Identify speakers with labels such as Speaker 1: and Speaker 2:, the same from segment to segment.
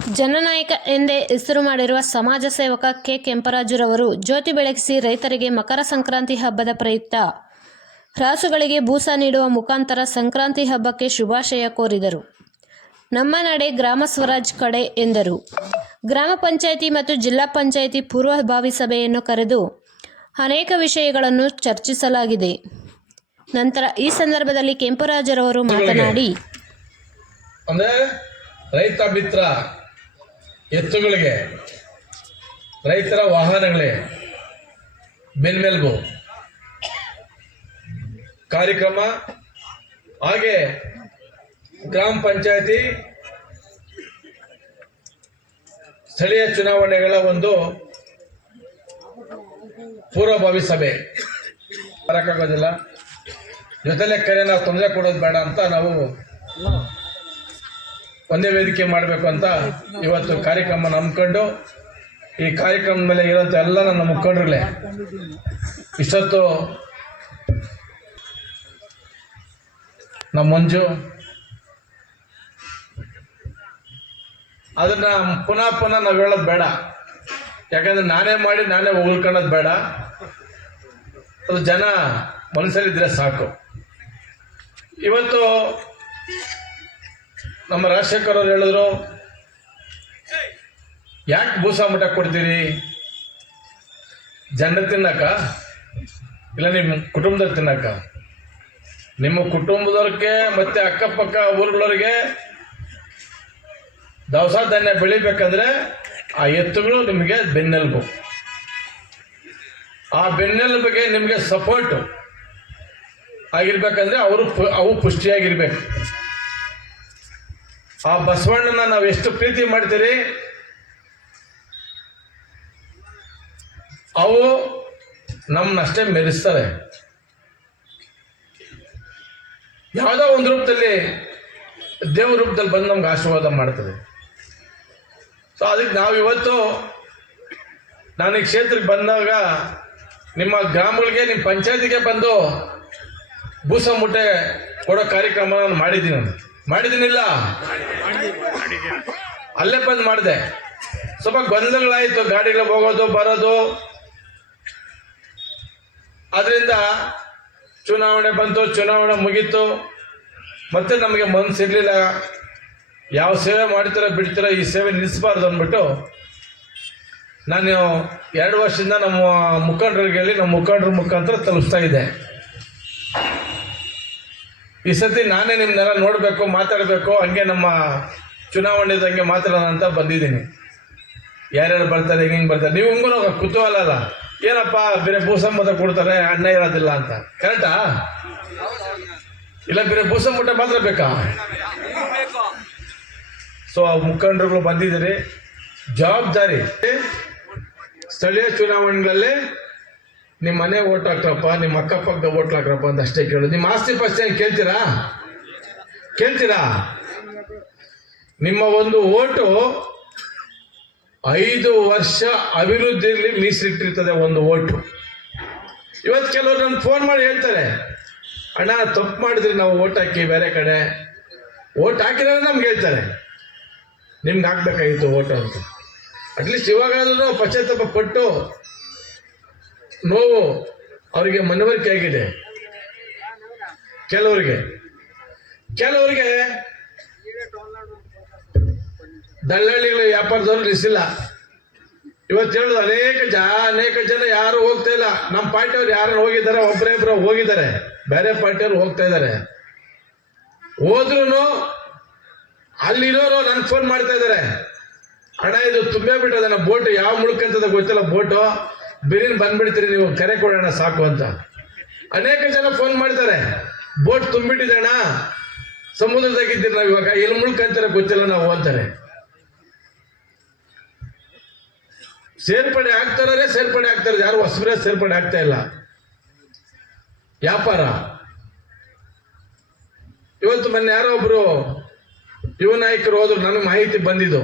Speaker 1: ಜನನಾಯಕ ಎಂದೇ ಹೆಸರು ಮಾಡಿರುವ ಸಮಾಜ ಸೇವಕ ಕೆ. ಕೆಂಪರಾಜುರವರು ಜ್ಯೋತಿ ಬೆಳಗಿಸಿ ರೈತರಿಗೆ ಮಕರ ಸಂಕ್ರಾಂತಿ ಹಬ್ಬದ ಪ್ರಯುಕ್ತ. ರಾಸುಗಳಿಗೆ ಭೂಸ ನೀಡುವ ಮುಖಾಂತರ ಸಂಕ್ರಾಂತಿ ಹಬ್ಬಕ್ಕೆ ಶುಭಾಶಯ ಕೋರಿದರು. ನಮ್ಮ ನಡೆ ಗ್ರಾಮ ಸ್ವರಾಜ್ ಕಡೆ ಎಂದರು. ಗ್ರಾಮ ಪಂಚಾಯಿತಿ ಮತ್ತು ಜಿಲ್ಲಾ ಪಂಚಾಯಿತಿ ಪೂರ್ವಭಾವಿ ಸಭೆಯನ್ನು ಕರೆದು ಅನೇಕ ವಿಷಯಗಳನ್ನು ಚರ್ಚಿಸಲಾಗಿದೆ. ನಂತರ ಈ ಸಂದರ್ಭದಲ್ಲಿ ಕೆಂಪರಾಜರವರು ಮಾತನಾಡಿ.
Speaker 2: ರೈತ ಮಿತ್ರ ಎತ್ತುಗಳಿಗೆ, ರೈತರ ವಾಹನಗಳೇ ಬೆನ್ನೆಲುಬು ಕಾರ್ಯಕ್ರಮ, ಹಾಗೆ ಗ್ರಾಮ ಪಂಚಾಯತಿ ಸ್ಥಳೀಯ ಚುನಾವಣೆಗಳ ಒಂದು ಪೂರ್ವಭಾವಿ ಸಭೆ. ಬರೋಕ್ಕಾಗೋದಿಲ್ಲ ಜೊತೆಲೆ ಕರೆ ನಾವು ತೊಂದರೆ ಕೊಡೋದು ಬೇಡ ಅಂತ ನಾವು ಒಂದೇ ವೇದಿಕೆ ಮಾಡಬೇಕು ಅಂತ ಇವತ್ತು ಕಾರ್ಯಕ್ರಮ ನಂಬ್ಕೊಂಡು ಈ ಕಾರ್ಯಕ್ರಮದ ಮೇಲೆ ಇರೋಂಥ ಎಲ್ಲ ನನ್ನ ಮುಖಂಡರಲ್ಲೇ. ಇಷ್ಟೊತ್ತು ನಮ್ಮ ಮಂಜು, ಅದನ್ನ ಪುನಃ ಪುನಃ ನಾವು ಹೇಳೋದು ಬೇಡ. ಯಾಕಂದ್ರೆ ನಾನೇ ಮಾಡಿ ನಾನೇ ಉಗುಳ್ಕೊಳ್ಳೋದು ಬೇಡ. ಅದು ಜನ ಮನಸ್ಸಲ್ಲಿದ್ದರೆ ಸಾಕು. ಇವತ್ತು ನಮ್ಮ ರಾಜಶೇಖರ್ ಅವರು ಹೇಳಿದ್ರು ಯಾಕೆ ಬೂಸ ಮಠ ಕೊಡ್ತೀರಿ? ಜನರು ತಿನ್ನಕ ಇಲ್ಲ ನಿಮ್ಮ ಕುಟುಂಬದಲ್ಲಿ ತಿನ್ನಕ ನಿಮ್ಮ ಕುಟುಂಬದವ್ರಿಗೆ ಮತ್ತೆ ಅಕ್ಕಪಕ್ಕ ಊರುಗಳವ್ರಿಗೆ ದವಸ ಧಾನ್ಯ ಬೆಳಿಬೇಕಂದ್ರೆ ಆ ಎತ್ತುಗಳು ನಿಮಗೆ ಬೆನ್ನೆಲುಬು. ಆ ಬೆನ್ನೆಲುಬಿಗೆ ನಿಮಗೆ ಸಪೋರ್ಟು ಆಗಿರ್ಬೇಕಂದ್ರೆ ಅವರು ಅವು ಪುಷ್ಟಿಯಾಗಿರ್ಬೇಕು. ಆ ಬಸವಣ್ಣನ ನಾವು ಎಷ್ಟು ಪ್ರೀತಿ ಮಾಡ್ತೀರಿ? ಅವು ನಮ್ಮನ್ನಷ್ಟೇ ಮೆರೆಸ್ತಾರೆ. ಯಾವುದೋ ಒಂದು ರೂಪದಲ್ಲಿ, ದೇವ್ರ ರೂಪದಲ್ಲಿ ಬಂದು ನಮ್ಗೆ ಆಶೀರ್ವಾದ ಮಾಡ್ತದೆ ಸೊ ಅದಕ್ಕೆ ನಾವು ಇವತ್ತು ನಾನು ಈ ಕ್ಷೇತ್ರಕ್ಕೆ ಬಂದಾಗ ನಿಮ್ಮ ಗ್ರಾಮಗಳಿಗೆ, ನಿಮ್ಮ ಪಂಚಾಯತಿಗೆ ಬಂದು ಬೂಸ ಮುಟ್ಟೆ ಕೊಡೋ ಕಾರ್ಯಕ್ರಮ ನಾನು ಮಾಡಿದ್ದೀನಿ ನಾನು. ಮಾಡಿದ್ದೀನಿಲ್ಲ ಅಲ್ಲೇ ಬಂದು ಮಾಡಿದೆ. ಸ್ವಲ್ಪ ಗೊಂದಲಗಳಾಯಿತು ಗಾಡಿಗಳು ಹೋಗೋದು, ಬರೋದು. ಅದರಿಂದ ಚುನಾವಣೆ ಬಂತು, ಚುನಾವಣೆ ಮುಗೀತು. ಮತ್ತೆ ನಮಗೆ ಮನಸ್ಸಿರಲಿಲ್ಲ ಯಾವ ಸೇವೆ ಮಾಡ್ತೀರೋ ಬಿಡ್ತೀರೋ, ಈ ಸೇವೆ ನಿಲ್ಲಿಸಬಾರ್ದು ಅಂದ್ಬಿಟ್ಟು ನಾನು ಎರಡು ವರ್ಷದಿಂದ ನಮ್ಮ ಮುಖಂಡರಿಗೆ ಹೇಳಿ ನಮ್ಮ ಮುಖಂಡರ ಮುಖಾಂತರ ತಲುಪಿಸ್ತಾ ಇದ್ದೆ. ಈ ಸತಿ ನಾನೇ ನಿಮ್ಮನ್ನೆಲ್ಲ ನೋಡಬೇಕು, ಮಾತಾಡಬೇಕು, ಹಂಗೆ ನಮ್ಮ ಚುನಾವಣೆದಂಗೆ ಮಾತಾಡೋಣ ಅಂತ ಬಂದಿದ್ದೀನಿ. ಯಾರ್ಯಾರು ಬರ್ತಾರೆ, ಹೆಂಗೆ ಬರ್ತಾರೆ, ನೀವು ಹಂಗೂ ಕುತೂಹಲ ಅಲ್ಲ. ಏನಪ್ಪ, ಬೇರೆ ಭೂಸಮ್ಮತ ಕೊಡ್ತಾರೆ, ಅಣ್ಣ ಇರೋದಿಲ್ಲ ಅಂತ. ಕರೆಕ್ಟಾ ಇಲ್ಲ, ಬೇರೆ ಭೂಸಮ್ಮಟ ಮಾತ್ರ ಬೇಕಾ? ಸೊ ಮುಖಂಡರುಗಳು ಬಂದಿದ್ದೀರಿ. ಜವಾಬ್ದಾರಿ. ಸ್ಥಳೀಯ ಚುನಾವಣೆಗಳಲ್ಲಿ ನಿಮ್ಮ ಮನೆ ಓಟ್ ಹಾಕ್ರಪ್ಪ, ನಿಮ್ಮ ಅಕ್ಕಪಕ್ಕ ಓಟ್ ಹಾಕ್ರಪ್ಪ ಅಂತ ಅಷ್ಟೇ ಕೇಳೋದು ನಿಮ್ಮ ಆಸ್ತಿ ಪಾಸ್ತಿ ಕೇಳ್ತೀರಾ? ಕೇಳ್ತೀರಾ? ನಿಮ್ಮ ಒಂದು ಓಟು ಐದು ವರ್ಷ ಅಭಿವೃದ್ಧಿಯಲ್ಲಿ ಮೀಸಲಿಟ್ಟಿರ್ತದೆ ಒಂದು ಓಟು. ಇವತ್ತು ಕೆಲವರು ನನ್ನ ಫೋನ್ ಮಾಡಿ ಹೇಳ್ತಾರೆ, ಅಣ್ಣ, ತಪ್ಪು ಮಾಡಿದ್ರಿ, ನಾವು ಓಟ್ ಹಾಕಿ ಬೇರೆ ಕಡೆ. ಓಟ್ ಹಾಕಿರೋ ನಮ್ಗೆ ಹೇಳ್ತಾರೆ. ನಿಮ್ಗೆ ಹಾಕ್ಬೇಕಾಗಿತ್ತು ಓಟು ಅಂತ. ಅಟ್ಲೀಸ್ಟ್ ಇವಾಗಾದ್ರೂ ಪಶ್ಚಾತ್ತಾಪ ಪಟ್ಟು ನೋವು ಅವರಿಗೆ ಮನವರಿಕೆ ಆಗಿದೆ. ಕೆಲವರಿಗೆ. ಕೆಲವರಿಗೆ ದಳ್ಳಾಳಿಗಳ ವ್ಯಾಪಾರದವ್ರು ನಿಲ್ಲಿಸಿಲ್ಲ ಇವತ್ತು ಹೇಳುದು ಅನೇಕ ಜ, ಅನೇಕ ಜನ ಯಾರು ಹೋಗ್ತಾ ಇಲ್ಲ. ನಮ್ಮ ಪಾರ್ಟಿಯವ್ರು ಯಾರು ಹೋಗಿದ್ದಾರೆ ಒಬ್ಬರೇ ಇಬ್ಬರು ಹೋಗಿದ್ದಾರೆ. ಬೇರೆ ಪಾರ್ಟಿಯವ್ರು ಹೋಗ್ತಾ ಇದ್ದಾರೆ. ಹೋದ್ರು ಅಲ್ಲಿರೋರು ನನ್ಗೆ ಫೋನ್ ಮಾಡ್ತಾ ಇದ್ದಾರೆ. ಅಣ್ಣ, ಇದು ತುಂಬೇ ಬಿಟ್ಟದ ಬೋಟ್ ಯಾವ ಮುಳುಕಂತದ ಗೊತ್ತಿಲ್ಲ, ಬೋಟು. ಬಿರಿನ್ ಬಂದ್ಬಿಡ್ತೀರಿ ನೀವು, ಕರೆ ಕೊಡೋಣ ಸಾಕು ಅಂತ. ಅನೇಕ ಜನ ಫೋನ್ ಮಾಡ್ತಾರೆ, ಬೋಟ್ ತುಂಬಿಟ್ಟಿದೆ ಅಣ್ಣ ಸಮುದ್ರದಾಗಿದ್ದೀರಿ ನಾವು ಇವಾಗ ಎಲ್ಲಿ ಮುಳ್ಕಂತಾರೆ ಗೊತ್ತಿಲ್ಲ ನಾವು, ಅಂತಾರೆ. ಸೇರ್ಪಡೆ ಆಗ್ತಾರೇ ಸೇರ್ಪಡೆ ಆಗ್ತಾರೆ, ಯಾರು ಹೊಸಬ್ರೆ ಸೇರ್ಪಡೆ ಆಗ್ತಾ ಇಲ್ಲ. ವ್ಯಾಪಾರ. ಇವತ್ತು ಮೊನ್ನೆ ಯಾರೋ ಒಬ್ರು, ಯುವ ನಾಯಕರು ಹೋದ್ರು, ನನಗೆ ಮಾಹಿತಿ ಬಂದಿದ್ದು.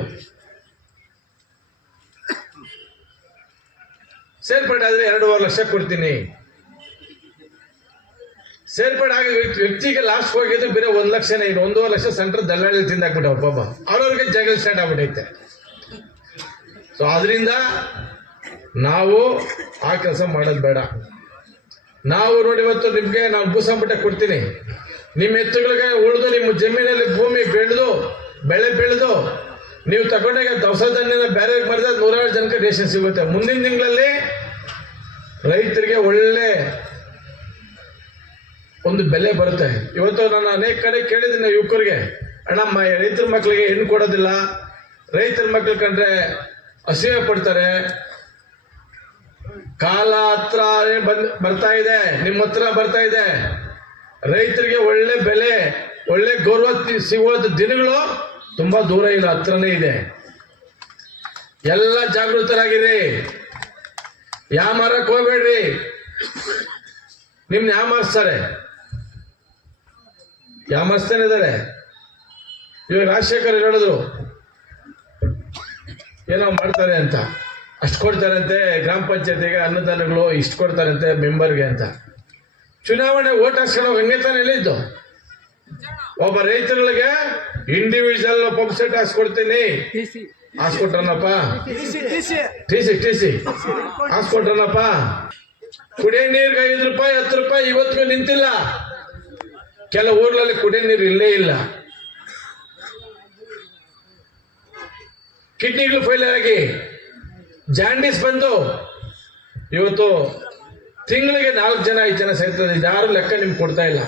Speaker 2: ಸೇರ್ಪಡೆ ಆದರೆ ಎರಡೂವರೆ ಲಕ್ಷ ಕೊಡ್ತೀನಿ. ಸೇರ್ಪಡೆ ಆಗಿ ವ್ಯಕ್ತಿ- ವ್ಯಕ್ತಿಗೆ ಲಾಸ್ಟ್ ಹೋಗಿದ್ದು ಬೇರೆ ಒಂದು ಲಕ್ಷನೇ ಇದೆ ಒಂದೂವರೆ ಲಕ್ಷ ಸೆಂಟ್ರ್ ದಲ್ಲಾಳಿ ತಿಂದಾಕ್ಬಿಟ್ಟವ್ರು ಪಾಪ. ಅವ್ರವ್ರಿಗೆ ಜಗಳ ಸ್ಟಾರ್ಟ್ ಆಗ್ಬಿಟ್ಟೈತೆ. ಸೊ ಅದರಿಂದ ನಾವು ಆ ಕೆಲಸ ಮಾಡೋದು ಬೇಡ. ನಾವು ನೋಡಿ ಇವತ್ತು ನಿಮ್ಗೆ ನಾನು ಭೂಸಂಪುಟ ಕೊಡ್ತೀನಿ. ನಿಮ್ಮ ಎತ್ತುಗಳಿಗೆ ಉಳಿದು ನಿಮ್ಮ ಜಮೀನಲ್ಲಿ ಭೂಮಿ ಬೆಳೆದು ಬೆಳೆ ಬೆಳೆದು ನೀವು ತಗೊಂಡಾಗ ದವಸ ಧಾನ್ಯನ ಬೇರೆ ಮಾಡಿದ್ರೆ ನೂರಾರು ಜನಕ್ಕೆ ರೇಷನ್ ಸಿಗುತ್ತೆ. ಮುಂದಿನ ತಿಂಗಳಲ್ಲಿ ರೈತರಿಗೆ ಒಳ್ಳೆ ಒಂದು ಬೆಲೆ ಬರುತ್ತೆ. ಇವತ್ತು ನಾನು ಅನೇಕ ಕಡೆ ಕೇಳಿದ್ದೀನಿ ಯುವಕರಿಗೆ. ಅಣ್ಣ ರೈತರ ಮಕ್ಕಳಿಗೆ ಹೆಣ್ಣು ಕೊಡೋದಿಲ್ಲ. ರೈತರ ಮಕ್ಕಳು ಕಂಡ್ರೆ ಅಸೂಯ ಪಡ್ತಾರೆ. ಕಾಲ ಹತ್ರ ಬಂದ್, ಬರ್ತಾ ಇದೆ. ನಿಮ್ಮ ಹತ್ರ ಬರ್ತಾ ಇದೆ. ರೈತರಿಗೆ ಒಳ್ಳೆ ಬೆಲೆ, ಒಳ್ಳೆ ಗೌರವ ಸಿಗುವ ದಿನಗಳು ತುಂಬಾ ದೂರ ಇಲ್ಲ, ಹತ್ರನೇ ಇದೆ. ಎಲ್ಲ ಜಾಗೃತರಾಗಿರಿ. ಯಾಮಾರಕ್ಕೆ ಹೋಗ್ಬೇಡ್ರಿ. ನಿಮ್ನ ಯಾಮಾರಿಸ್ತಾರೆ. ಯಾಮಾರಿಸ್ತಾನೆ ಇದ್ದಾರೆ ಇವಾಗ ರಾಜಶೇಖರ್ ಹೇಳಿದ್ರು, ಏನೋ ಮಾಡ್ತಾರೆ ಅಂತ. ಅಷ್ಟು ಕೊಡ್ತಾರಂತೆ ಗ್ರಾಮ ಪಂಚಾಯತಿಗೆ ಅನ್ನದಾನಗಳು ಇಷ್ಟು ಕೊಡ್ತಾರಂತೆ ಮೆಂಬರ್ಗೆ ಅಂತ. ಚುನಾವಣೆ ಓಟ್ ಹಾಕ್ಸ್ಕೊಂಡು ಹಂಗೆ ತಾನೇ ಹೇಳಿದ್ದು ಒಬ್ಬ ರೈತರುಗಳಿಗೆ ಇಂಡಿವಿಜುವಲ್ ಪಂಪ್ ಸೆಟ್ ಹಾಸ್ಕೊಡ್ತೀನಿ. ಹಾಸ್ಕೊಟ್ರನಪ್ಪ. T C T C. ನೀರ್ಗೆ ಕುಡಿಯೋ ನೀರಿಗೆ ಐದು ರೂಪಾಯಿ ಹತ್ತು ರೂಪಾಯಿ ಇವತ್ತಿಗೂ ನಿಂತಿಲ್ಲ. ಕೆಲ ಊರ್ಗಳಲ್ಲಿ ಕುಡಿಯ ನೀರು ಇಲ್ಲೇ ಇಲ್ಲ. ಕಿಡ್ನಿಗಳು ಫೈಲ್ ಆಗಿ. ಜಾಂಡೀಸ್ ಬಂದು ಇವತ್ತು ತಿಂಗಳಿಗೆ ನಾಲ್ಕು ಜನ ಐದು ಜನ ಸೇರ್ತದೆ ಯಾರು ಲೆಕ್ಕ ನಿಮ್ಗೆ ಕೊಡ್ತಾ ಇಲ್ಲ.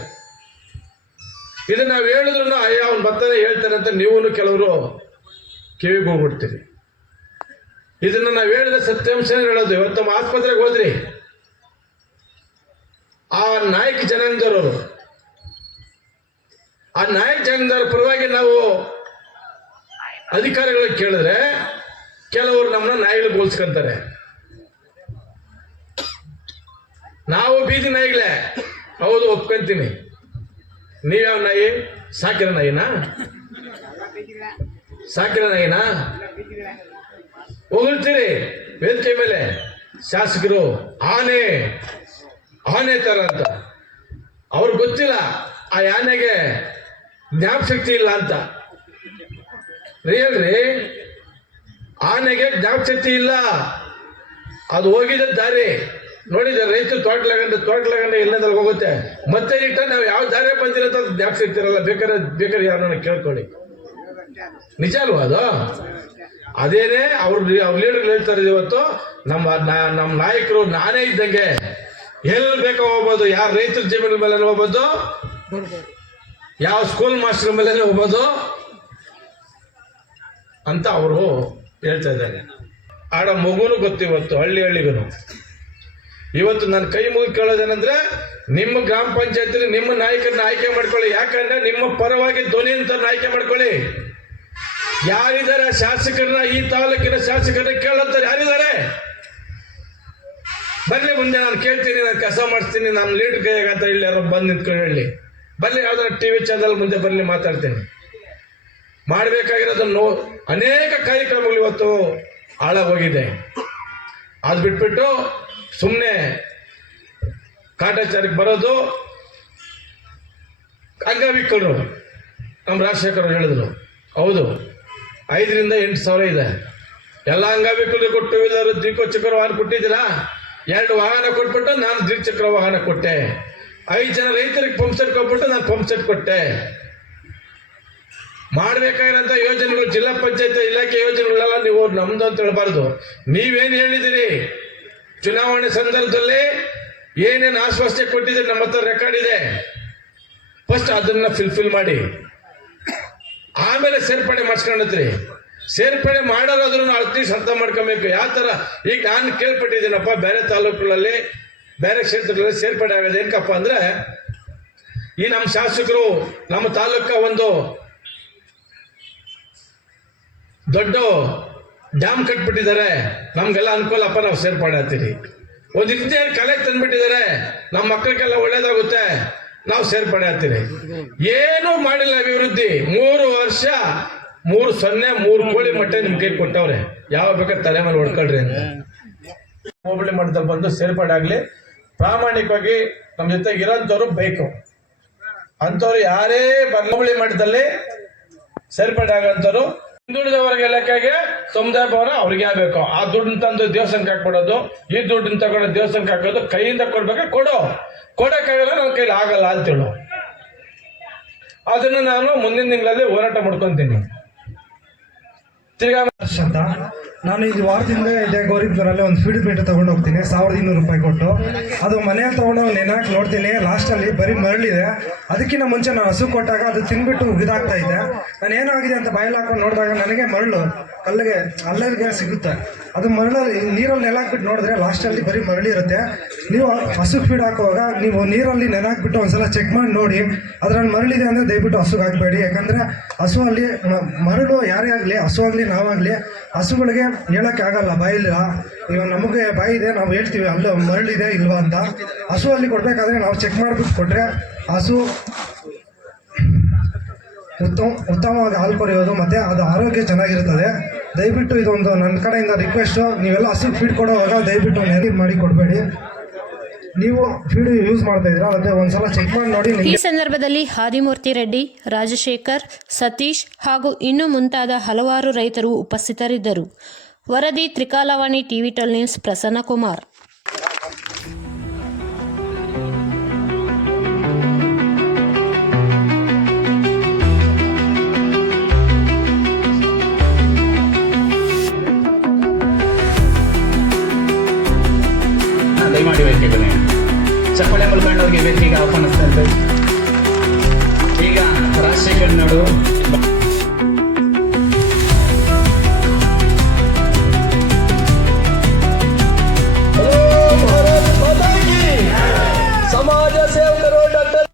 Speaker 2: ಇದು ನಾವು ಹೇಳಿದ್ರು ಅಯ್ಯ, ಅವ್ನು ಬರ್ತಾನೆ ಹೇಳ್ತಾನೆ ಅಂತ ನೀವು ಕೆಲವರು ಕಿವಿಗೆ ಹೋಗ್ಬಿಡ್ತೀರಿ. ಇದನ್ನ ನಾವು ಹೇಳಿದ ಸತ್ಯಾಂಶನೇ ಹೇಳೋದು. ಇವತ್ತು ನಮ್ಮ ಆಸ್ಪತ್ರೆಗೆ ಹೋದ್ರಿ. ಆ ನಾಯಕ ಜನಾಂಗದವರು ಆ ನಾಯಕ ಜನಾಂಗದವ್ರ ಪರವಾಗಿ ನಾವು ಅಧಿಕಾರಿಗಳು ಕೇಳಿದ್ರೆ ಕೆಲವರು ನಮ್ಮನ್ನ ನಾಯಿಗಳು ಬೋಲ್ಸ್ಕೊಂತಾರೆ. ನಾವು ಬೀದಿ ನಾಯಿಗಳೇ. ಹೌದು, ಒಪ್ಕೊಂತೀನಿ. ನೀವ್ಯಾವ ನಾಯಿ? ಸಾಕಿರ ನಾಯಿನಾ? ಸಾಕಿರ ನಾಯಿನಾ? ಹೋಗ್ತೀರಿ ವೇದಿಕೆ ಮೇಲೆ. ಶಾಸಕರು ಆನೆ. ಆನೆ ತರ ಅಂತ. ಅವ್ರಿಗೆ ಗೊತ್ತಿಲ್ಲ ಆ ಆನೆಗೆ ಜ್ಞಾಪಶಕ್ತಿ ಇಲ್ಲ ಅಂತ. ಹೇಳ್ರಿ ಆನೆಗೆ ಜ್ಞಾಪಶಕ್ತಿ ಇಲ್ಲ. ಅದು ಹೋಗಿದ್ದ ದಾರಿ. ನೋಡಿದ್ರೆ ರೈತರು ತೋಟಲಾಗಂಡ ತೋಟಲಾಗಂಡ ಇಲ್ಲದಲ್ಲಿ ಹೋಗುತ್ತೆ? ಮತ್ತೆ ಇಟ್ಟ ನಾವು ಯಾವ ದಾರಿ ಬಂದಿರುತ್ತೆ ಇರಲ್ಲ. ಬೇಕಾದ್ರೆ ಬೇಕಾದ್ರೆ ಯಾರನ್ನ ಕೇಳ್ಕೊಳ್ಳಿ. ನಿಜ ಅಲ್ವಾ ಅದು? ಅದೇನೆ ಅವ್ರ ಅವ್ರ ಲೀಡರ್ ಹೇಳ್ತಾರೆ ಇವತ್ತು, ನಮ್ಮ ನಮ್ಮ ನಾಯಕರು ನಾನೇ ಇದ್ದಂಗೆ ಎಲ್ಲಿ ಬೇಕೋ ಹೋಗ್ಬೋದು. ಯಾರ ರೈತರ ಜಮೀನ ಮೇಲೆ ಹೋಗ್ಬೋದು? ಯಾವ ಸ್ಕೂಲ್ ಮಾಸ್ಟರ್ ಮೇಲೆ ಹೋಗ್ಬೋದು? ಅಂತ ಅವರು ಹೇಳ್ತಾ ಇದ್ದಾರೆ. ಆಡ ಮಗುನು ಗೊತ್ತಿವತ್ತು ಹಳ್ಳಿ ಹಳ್ಳಿಗೂ ಇವತ್ತು ನನ್ನ ಕೈ ಮುಗಿ ಕೇಳೋದೇನಂದ್ರೆ ನಿಮ್ಮ ಗ್ರಾಮ ಪಂಚಾಯತಿಲಿ ನಿಮ್ಮ ನಾಯಕರನ್ನ ಆಯ್ಕೆ ಮಾಡ್ಕೊಳ್ಳಿ. ಯಾಕಂದ್ರೆ ನಿಮ್ಮ ಪರವಾಗಿ ಧ್ವನಿ ಅಂತ ಆಯ್ಕೆ ಮಾಡ್ಕೊಳ್ಳಿ. ಯಾರಿದ್ದಾರೆ ಶಾಸಕರನ್ನ ಈ ತಾಲೂಕಿನ ಶಾಸಕರನ್ನ ಕೇಳಂತಾರೆ ಯಾರಿದ್ದಾರೆ? ಬರ್ಲಿ ಮುಂದೆ ನಾನು ಕೇಳ್ತೀನಿ, ನಾನು ಕಸ ಮಾಡಿಸ್ತೀನಿ, ನಾನು ಲೀಡ್ ಕೈಯಾಗಂತ ಇಲ್ಲಿ ಯಾರೋ ಬಂದು ನಿಂತ್ಕೊಂಡು ಹೇಳಿ. ಬರ್ಲಿ ಯಾವ್ದಾರ ಟಿ ವಿ ಚಾನಲ್ ಮುಂದೆ ಬರ್ಲಿ ಮಾತಾಡ್ತೇನೆ. ಮಾಡಬೇಕಾಗಿರೋದನ್ನು ಅನೇಕ ಕಾರ್ಯಕ್ರಮಗಳು ಇವತ್ತು ಹಾಳಾಗೋಗಿದೆ ಅದು ಬಿಟ್ಬಿಟ್ಟು ಸುಮ್ಮನೆ ಕಾಟಾಚಾರಕ್ಕೆ ಬರೋದು ಅಂಗವಿಕಲರು ನಮ್ಮ ರಾಜಶೇಖರ್ ಹೇಳಿದ್ರು. ಹೌದು, ಐದರಿಂದ ಎಂಟು ಸಾವಿರ ಇದೆ. ಎಲ್ಲ ಅಂಗವಿಕಲರಿಗೂ ಕೊಟ್ಟು ಇಲ್ಲರು ದ್ವಿಚಕ್ರ ವಾಹನ ಕೊಟ್ಟಿದ್ದೀರಾ? ಎರಡು ವಾಹನ ಕೊಟ್ಬಿಟ್ಟು ನಾನು ದ್ವಿಚಕ್ರ ವಾಹನ ಕೊಟ್ಟೆ. ಐದು ಜನ ರೈತರಿಗೆ ಪಂಪ್ ಸೆಟ್ ಕೊಟ್ಬಿಟ್ಟು ನಾನು ಪಂಪ್ ಸೆಟ್ ಕೊಟ್ಟೆ. ಮಾಡಬೇಕಾಗಿರೋಂಥ ಯೋಜನೆಗಳು ಜಿಲ್ಲಾ ಪಂಚಾಯತ್ ಇಲಾಖೆ ಯೋಜನೆಗಳೆಲ್ಲ, ನೀವು ನಮ್ದು ಅಂತ ಹೇಳ್ಬಾರ್ದು. ನೀವೇನು ಹೇಳಿದಿರಿ ಚುನಾವಣೆ ಸಂದರ್ಭದಲ್ಲಿ ಏನೇನು ಆಶ್ವಾಸನೆ ಕೊಟ್ಟಿದೆ, ನಮ್ಮ ಹತ್ರ ರೆಕಾರ್ಡ್ ಇದೆ. ಫಸ್ಟ್ ಅದನ್ನ ಫಿಲ್ಫಿಲ್ ಮಾಡಿ. ಆಮೇಲೆ ಸೇರ್ಪಡೆ ಮಾಡಿಸ್ಕೊಂಡತ್ರಿ. ಸೇರ್ಪಡೆ ಮಾಡೋರಾದ್ರೂ ಅಳ್ತೀವಿ ಅರ್ಥ ಮಾಡ್ಕೊಬೇಕು. ಯಾವ ಥರ ಈಗ ನಾನು ಕೇಳ್ಪಟ್ಟಿದ್ದೀನಪ್ಪ, ಬೇರೆ ತಾಲೂಕುಗಳಲ್ಲಿ, ಬೇರೆ ಕ್ಷೇತ್ರಗಳಲ್ಲಿ ಸೇರ್ಪಡೆ ಆಗೋದು ಏನಕ್ಕಪ್ಪ ಅಂದರೆ, ಈ ನಮ್ಮ ಶಾಸಕರು, ನಮ್ಮ ತಾಲೂಕ ಒಂದು ದೊಡ್ಡ ಡ್ಯಾಮ್ ಕಟ್ಬಿಟ್ಟಿದ್ದಾರೆ. ನಮ್ಗೆಲ್ಲ ಅನುಕೂಲಪ್ಪ ನಾವು ಸೇರ್ಪಡೆ ಒಂದು ರೀತಿಯ ಕಲೆ ತಂದ್ಬಿಟ್ಟಿದ್ದಾರೆ. ನಮ್ಮ ಮಕ್ಕಳಿಗೆಲ್ಲ ಒಳ್ಳೇದಾಗುತ್ತೆ. ನಾವು ಸೇರ್ಪಡೆ ಆಗ್ತೀರಿ ಏನು ಮಾಡಿಲ್ಲ ಅಭಿವೃದ್ಧಿ. ಮೂರು ವರ್ಷ, ಮೂರು ಸೊನ್ನೆ, ಮೂರು ಕೋಳಿ ಮಟ್ಟೆ ನಿಮ್ ಕೈ ಕೊಟ್ಟವ್ರೆ. ಯಾವ ಬೇಕಾದ್ರೆ ತಲೆ ಮೇಲೆ ಹೊಡ್ಕೊಳ್ರಿ ಅಂತ. ಹೋಬಳಿ ಮಟ್ಟದಲ್ಲಿ ಬಂದು ಸೇರ್ಪಡೆ ಆಗಲಿ. ಪ್ರಾಮಾಣಿಕವಾಗಿ ನಮ್ಮ ಜೊತೆಗೆ ಇರೋಂಥವ್ರು ಬೇಕು. ಅಂಥವ್ರು ಯಾರೇ ಹೋಬಳಿ ಮಟ್ಟದಲ್ಲಿ ಸೇರ್ಪಡೆ ಆಗೋಂಥವ್ರು. ಹಿಂದುಳಿದವರ್ಗ ಇಲಾಖೆಗೆ ಸಮುದಾಯ ಭವನ ಅವ್ರಿಗೆ ಬೇಕು ಆ ದುಡ್ಡನ್ನ ತಂದು ದೇವಸ್ಥಾನಕ್ಕೆ ಹಾಕ್ಬಿಡೋದು, ಈ ದುಡ್ಡನ್ನ ತಗೊಂಡು ದೇವಸ್ಥಾನಕ್ಕೆ ಹಾಕೋದು, ಕೈಯಿಂದ ಕೊಡ್ಬೇಕು ಕೊಡು. ಕೊಡೋಕ್ಕಾಗಲ್ಲ ನನ್ನ ಕೈಲಿ ಆಗಲ್ಲ ಅಂತೇಳು. ಅದನ್ನು ನಾನು ಮುಂದಿನ ತಿಂಗಳಲ್ಲಿ ಹೋರಾಟ ಮಾಡ್ಕೊತೀನಿ. ತಿರ್ಗಾ
Speaker 3: ಅಂತ. ನಾನು ಇದು ವಾರದಿಂದ ಇದೆ ಗೌರಿಬಿದೂರಲ್ಲಿ ಒಂದು ಫೀಡ್ ಮೀಟರ್ ತಗೊಂಡು ಹೋಗ್ತೀನಿ, ಸಾವಿರದ ಇನ್ನೂರು ರೂಪಾಯಿ ಕೊಟ್ಟು. ಅದು ಮನೆಯಲ್ಲಿ ತೊಗೊಂಡು ನೆನಕ್ ನೋಡ್ತೀನಿ, ಲಾಸ್ಟಲ್ಲಿ ಬರೀ ಮರಳಿದೆ. ಅದಕ್ಕಿಂತ ಮುಂಚೆ ನಾನು ಹಸು ಕೊಟ್ಟಾಗ ಅದು ತಿನ್ಬಿಟ್ಟು ಉಗಿದಾಗ್ತಾ ಇದೆ. ನಾನು ಏನಾಗಿದೆ ಅಂತ ಬಾಯಲ್ಲಿ ಹಾಕೊಂಡು ನೋಡಿದಾಗ ನನಗೆ ಮರಳು. ಕಲ್ಲಿಗೆ, ಅಲ್ಲರಿಗೆ ಸಿಗುತ್ತೆ. ಅದು ಮರಳಲ್ಲಿ, ನೀರಲ್ಲಿ ನೆಲಾಕ್ಬಿಟ್ಟು ನೋಡಿದ್ರೆ ಲಾಸ್ಟಲ್ಲಿ ಬರೀ ಮರಳಿ ಇರುತ್ತೆ. ನೀವು ಹಸು ಫೀಡ್ ಹಾಕುವಾಗ ನೀವು ನೀರಲ್ಲಿ ನೆನಾಕ್ಬಿಟ್ಟು ಒಂದ್ಸಲ ಚೆಕ್ ಮಾಡಿ ನೋಡಿ. ಅದರಲ್ಲಿ ಮರಳಿದೆ ಅಂದರೆ ದಯವಿಟ್ಟು ಹಸುಗೆ ಹಾಕಬೇಡಿ. ಯಾಕಂದರೆ ಹಸು ಅಲ್ಲಿ ಮರಳು ಯಾರೇ ಆಗಲಿ, ಹಸು ಆಗಲಿ ನಾವಾಗಲಿ ಹಸುಗಳಿಗೆ ಹೇಳೋಕ್ಕೆ ಆಗಲ್ಲ, ಬಾಯಿಲ್ಲ. ಇವಾಗ ನಮಗೆ ಬಾಯಿ ಇದೆ, ನಾವು ಹೇಳ್ತೀವಿ, ಅಲ್ಲ ಮರಳಿದೆ ಇಲ್ವಾ ಅಂತ. ಹಸು ಅಲ್ಲಿ ಕೊಡಬೇಕಾದ್ರೆ ನಾವು ಚೆಕ್ ಮಾಡಿಬಿಟ್ಟು ಕೊಟ್ಟರೆ ಹಸು ಉತ್ತಮ, ಉತ್ತಮವಾಗಿ ಹಾಲು ಕೊರೆಯೋದು ಮತ್ತು ಅದು ಆರೋಗ್ಯ ಚೆನ್ನಾಗಿರುತ್ತದೆ ದಯವಿಟ್ಟು ಇದೊಂದು ನನ್ನ ಕಡೆಯಿಂದ ರಿಕ್ವೆಸ್ಟು ನೀವೆಲ್ಲ ಹಸಿಗೆ ಫೀಡ್ ಕೊಡೋವಾಗ ದಯವಿಟ್ಟು ನೆನಪು ಮಾಡಿ ಕೊಡಬೇಡಿ. ನೀವು ಫೀಡ್ ಯೂಸ್ ಮಾಡ್ತಾ ಇದ್ದೀರಾ? ಅದೇ ಒಂದ್ಸಲ ಚೆಕ್ ಮಾಡಿ ನೋಡಿ
Speaker 1: ಈ ಸಂದರ್ಭದಲ್ಲಿ ಹಾದಿಮೂರ್ತಿ ರೆಡ್ಡಿ, ರಾಜಶೇಖರ್, ಸತೀಶ್ ಹಾಗೂ ಇನ್ನೂ ಮುಂತಾದ ಹಲವಾರು ರೈತರು ಉಪಸ್ಥಿತರಿದ್ದರು. ವರದಿ Trikalavani TV twelve news Prasanna Kumar
Speaker 4: ದಯಮಾಡಿ ವೇದಿಕೆಗಳೇ ಚಪ್ಪಳೆ ಮುಲ್ಕೊಂಡವ್ರಿಗೆ ವೇದಿಕೆಗೆ ಆಹ್ವಾನಿಸ್ತಂತೆ ಈಗ ರಾಜಶೇಖರ್ ನಾಡು